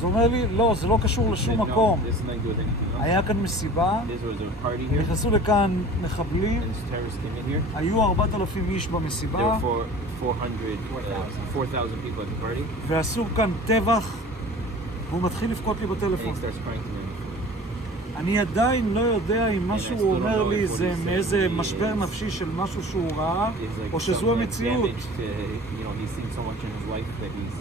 אז הוא אומר לי, לא, זה לא קשור לשום מקום. This is nothing to do with anything else. היה כאן מסיבה, This was a party here. נכנסו לכאן מחבלים, And terrorists came in here. היו 4,000 איש There במסיבה, were 4,000 people at the party. ועשו כאן טבח, והוא מתחיל לבכות לי And בטלפון. he starts crying to me. אני עדיין לא יודע אם מה שהוא אומר לי זה מאיזה משבר נפשי של משהו שהוא ראה, It's like או שזו some, like, המציאות. damage to, you know, he's seen so much in his life that he's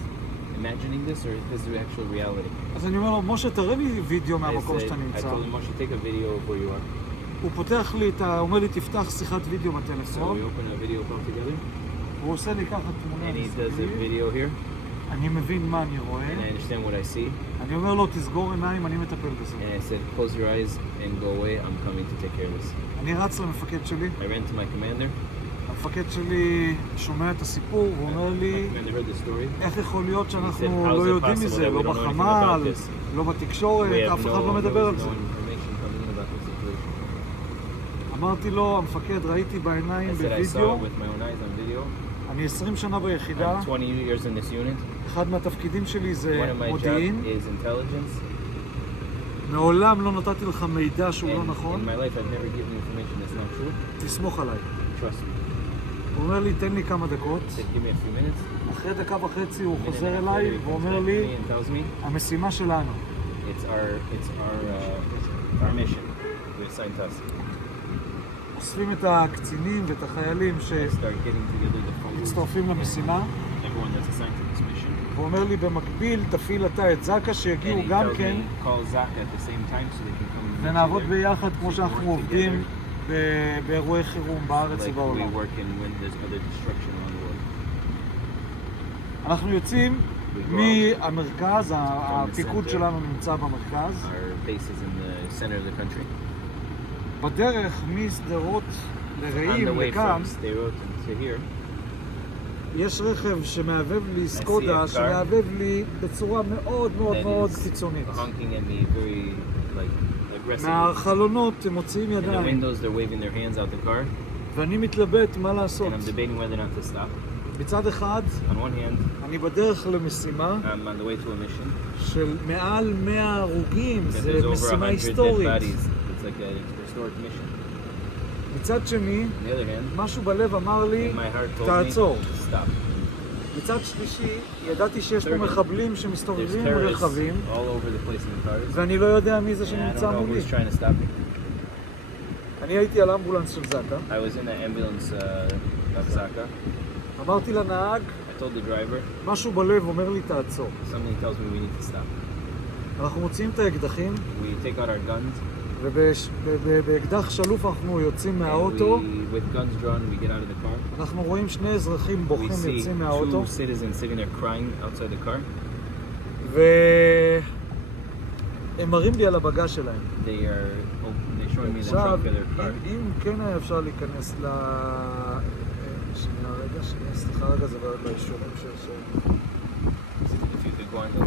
imagining this, or is this the actual reality? אז אני אומר לו, משה, תראה לי וידאו I מהמקום שאתה I נמצא. told him, Moshe, take a video of where you are. הוא פותח לי את ה... הוא אומר לי, תפתח שיחת וידאו So בטלפון. we open a video call together, הוא עושה לי ככה תמונה and he does a מסביבי. video here, אני מבין מה אני and רואה. I understand what I see. אני אומר לו, תסגור עיניים, אני מטפל בזה. And I said, close your eyes and go away. I'm coming to take care of this. אני רץ למפקד שלי. I ran to my commander. המפקד שלי שומע את הסיפור, הוא אומר My לי, commander heard the story. איך יכול להיות He שאנחנו said, "How is לא it יודעים possible מזה, that לא we don't know anything בחמ"ל, about this? לא בתקשורת, We have אף אחד לא מדבר על no זה. information coming in about this situation." אמרתי לו, המפקד, ראיתי בעיניים I said, I saw it בווידאו, with my own eyes on video. אני 20 שנה ביחידה, I'm 20 years in this unit. אחד מהתפקידים שלי זה One of my מודיעין, jobs is intelligence. מעולם לא נתתי לך מידע שהוא לא And נכון, in my life, I've never given information that's not true. תסמוך עליי. Trust me. הוא אומר לי, תן לי כמה דקות, He said, give me a few minutes. אחרי דקה וחצי הוא A minute חוזר after אליי he comes ואומר back to לי, me and tells me, המשימה שלנו. it's our mission. We assigned to us. אוספים את הקצינים ואת החיילים Start getting together the folks, שמצטרפים למשימה, everyone that's assigned to this mission. הוא אומר לי, במקביל תפעיל אתה את זקה And שיגיעו he גם tells כן, me, call Zach at the same time so they can come and meet ונעבוד you there. ביחד כמו So we שאנחנו work עובדים together באירועי חירום בארץ like we ובעולם. work and when there's other destruction around the world. אנחנו יוצאים מהמרכז, הפיקוד שלנו נמצא במרכז. Our base is in the center of the country. בדרך משדרות On לרעים the way לכאן, from Sderot to here, יש רכב שמעבב לי סקודה, car שמעבב לי בצורה מאוד מאוד that מאוד is קיצונית. honking at me very like aggressively. מהחלונות הם מוציאים In the ידיים, windows, they're waving their hands out the car, ואני מתלבט מה לעשות. and I'm debating whether or not to stop. מצד אחד, On one hand, אני בדרך למשימה I'm on the way to a mission. של מעל 100 הרוגים, That זה there's over משימה 100 dead היסטורית. bodies. It's like a historic mission. מצד שני, On the other hand, משהו בלב אמר לי, my heart told me, תעצור. stop. מצד שלישי, ידעתי שיש פה Thirdly, מחבלים There's שמסתובבים terrorists ברכבים, all over the place in the cars. ואני לא יודע מי זה And I don't שנמצא know מולי. who's trying to stop me. אני הייתי על אמבולנס של זקה, I was in the ambulance of Zaka. אמרתי לנהג, I told the driver, משהו בלב אומר לי תעצור. something tells me we need to stop. אנחנו מוציאים את האקדחים, We take out our guns, ובאקדח שלוף אנחנו יוצאים and מהאוטו, with guns drawn, we get out of the car. אנחנו רואים שני אזרחים We בוכים see יוצאים מהאוטו, two citizens sitting there crying outside the car. והם מראים לי על הבגז שלהם. They're showing me the עכשיו, trunk of their car. אם כן היה אפשר להיכנס שנייה רגע, סליחה רגע, זה באישורים של... If you could go on the